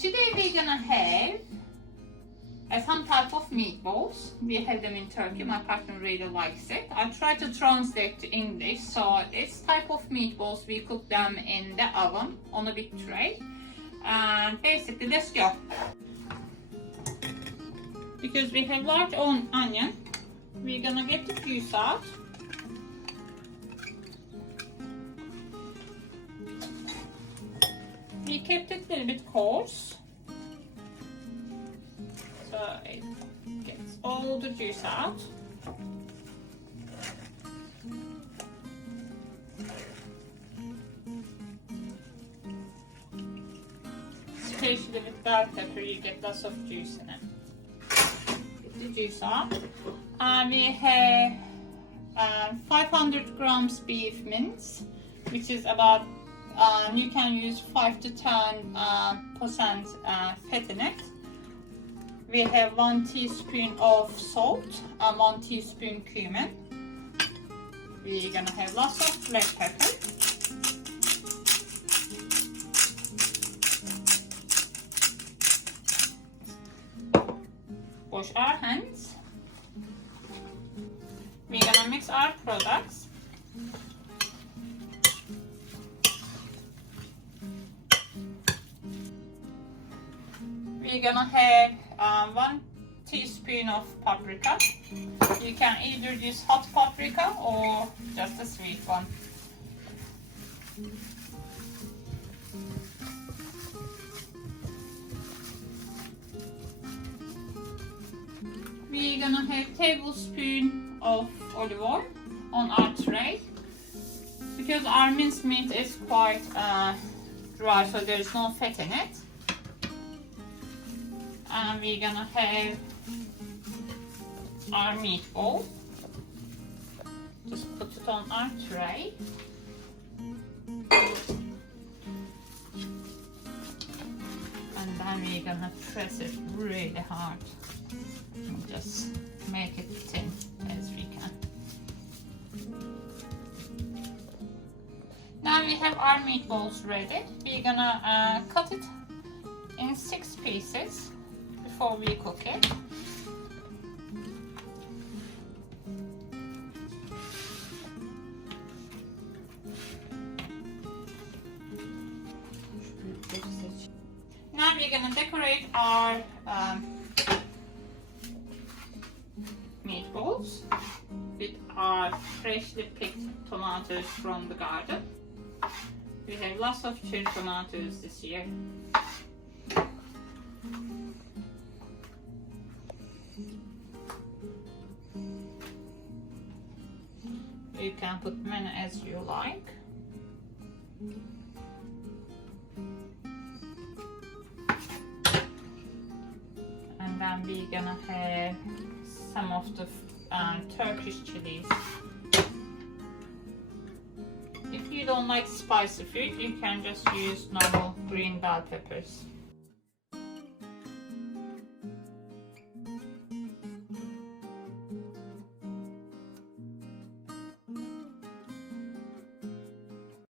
Today we're gonna have some type of meatballs. We have them in Turkey. My partner really likes it. I try to translate to English. So it's type of meatballs. We cook them in the oven on a big tray. And basically, let's go. Because we have large onion, we're gonna get the juice out. We kept it a little bit coarse, so it gets all the juice out. Especially with bell pepper, you get lots of juice in it. Get the juice out. And we have 500 grams beef mince, which is about you can use 5 to 10% fat in it. We have 1 teaspoon of salt and 1 teaspoon cumin. We're gonna have lots of black pepper. Wash our hands. We're gonna mix our products. We're gonna have 1 teaspoon of paprika. You can either use hot paprika or just a sweet one. We're gonna have a tablespoon of olive oil on our tray. Because our minced meat is quite dry, so there's no fat in it. And we're gonna have our meatball. Just put it on our tray. And then we're gonna press it really hard. And just make it thin as we can. Now we have our meatballs ready. We're gonna cut it in 6 pieces before we cook it. Now we're gonna decorate our meatballs with our freshly picked tomatoes from the garden. We have lots of cherry tomatoes this year. You can put many as you like. And then we're gonna have some of the Turkish chilies. If you don't like spicy food, you can just use normal green bell peppers.